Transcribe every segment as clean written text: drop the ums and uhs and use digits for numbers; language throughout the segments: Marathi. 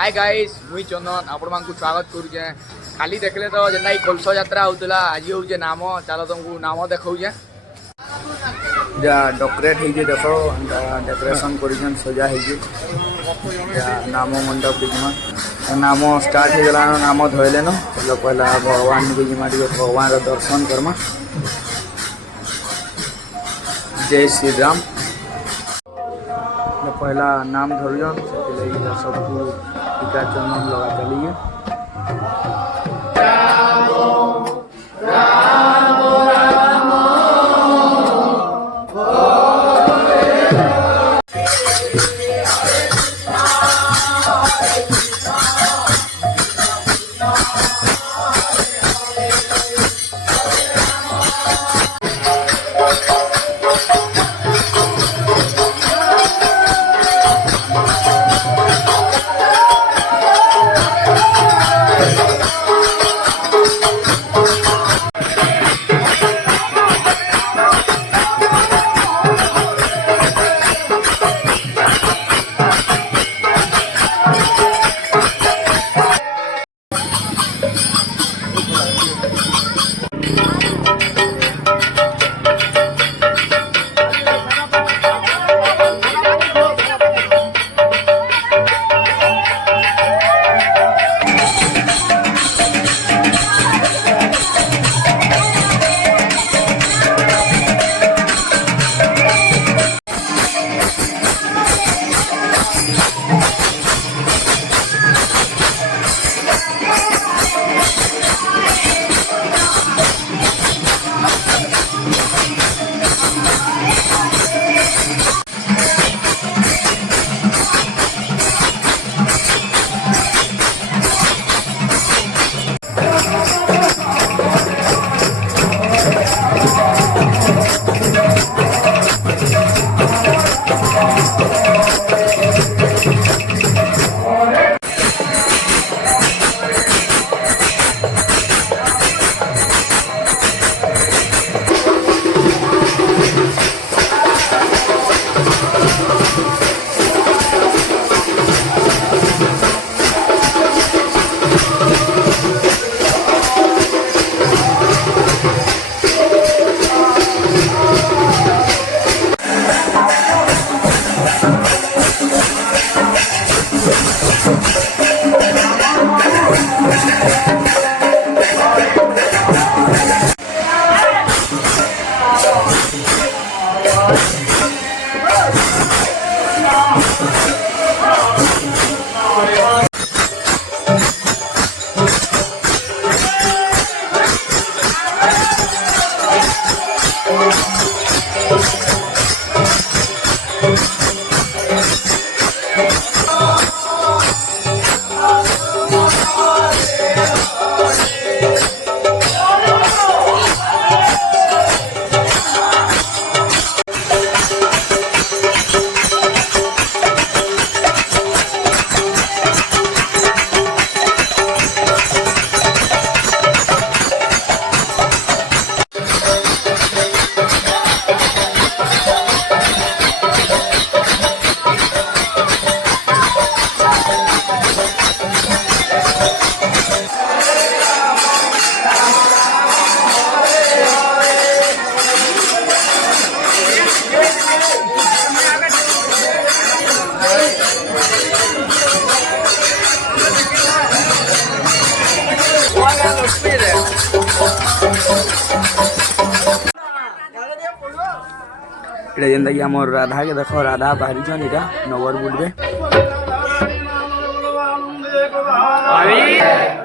हाय गाइस मुई चंदन आपण मानकु स्वागत करूचे। खाली देखले तो जेना कलश यात्रा होतला आज होचे नाम चलो तुमको नाम देखाऊचे जा डेकोरेट होइजे देखो डेकोरेशन करिजन सजा होइजे नाम मंडप दिखमा नाम स्टार्ट हो गला नाम धोइले न चलो पहला भगवान को जिमा भगवान रो दर्शन करमा। जय श्री राम पहला नाम धरुजन से सबको टीका चंदन लगा चलिए। इटा जेनता कि आम राधा के देख राधा बाहरी इटा नगरपुर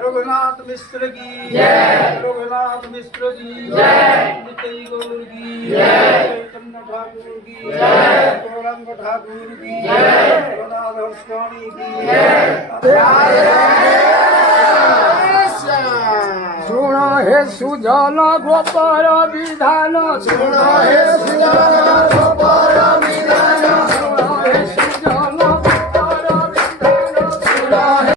रघुनाथ मिश्र की जय, रघुनाथ मिश्र की जय, नित्य गौर की जय, चैतन्य ठाकुर की जय, गौरांग ठाकुर की जय, रघुनाथ हंसवाणी की जय। सुनो हे सुजल गोपाल विधान, सुनो हे सुजल गोपाल विधान, सुनो हे सुजल गोपाल विधान, सुनो हे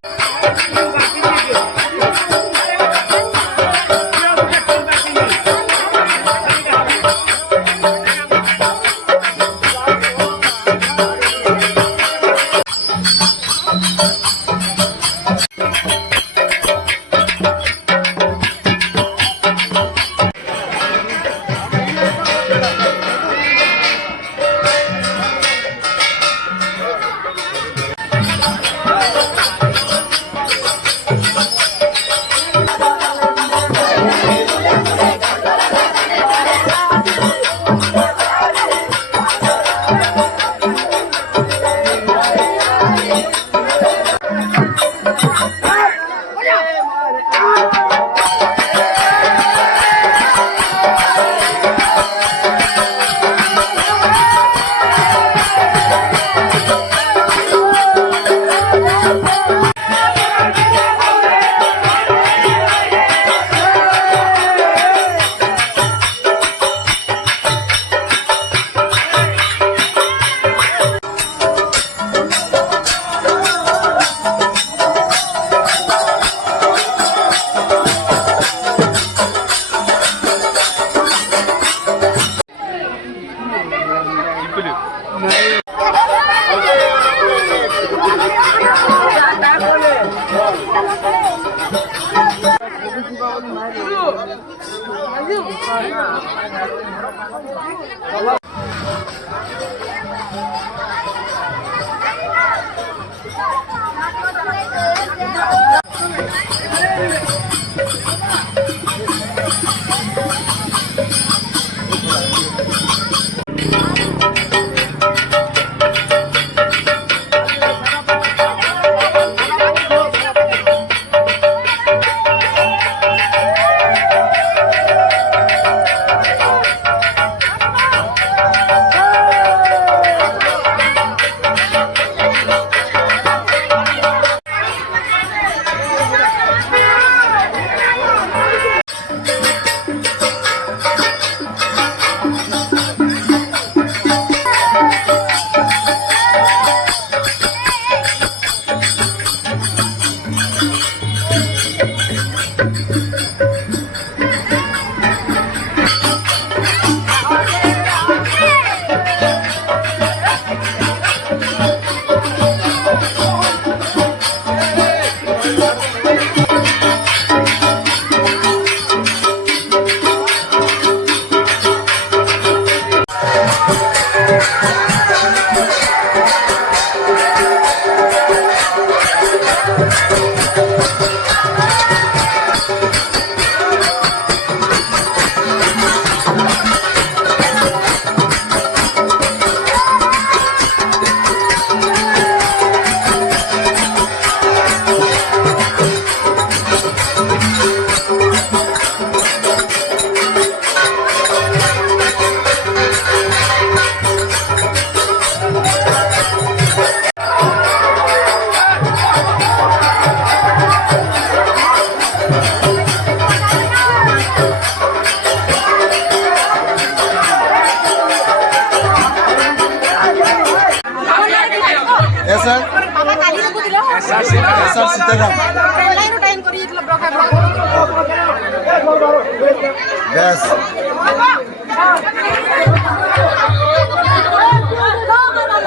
Yes.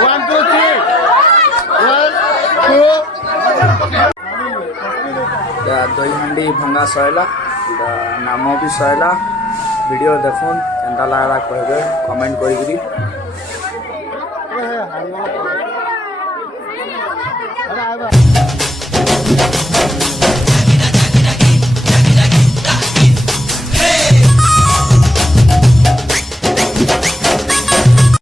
One, two, three. One, two. दही हंडी भंगा सैला नाम भी सैला वीडियो देखुन केन्ता लागला कहबे कमेंट करी।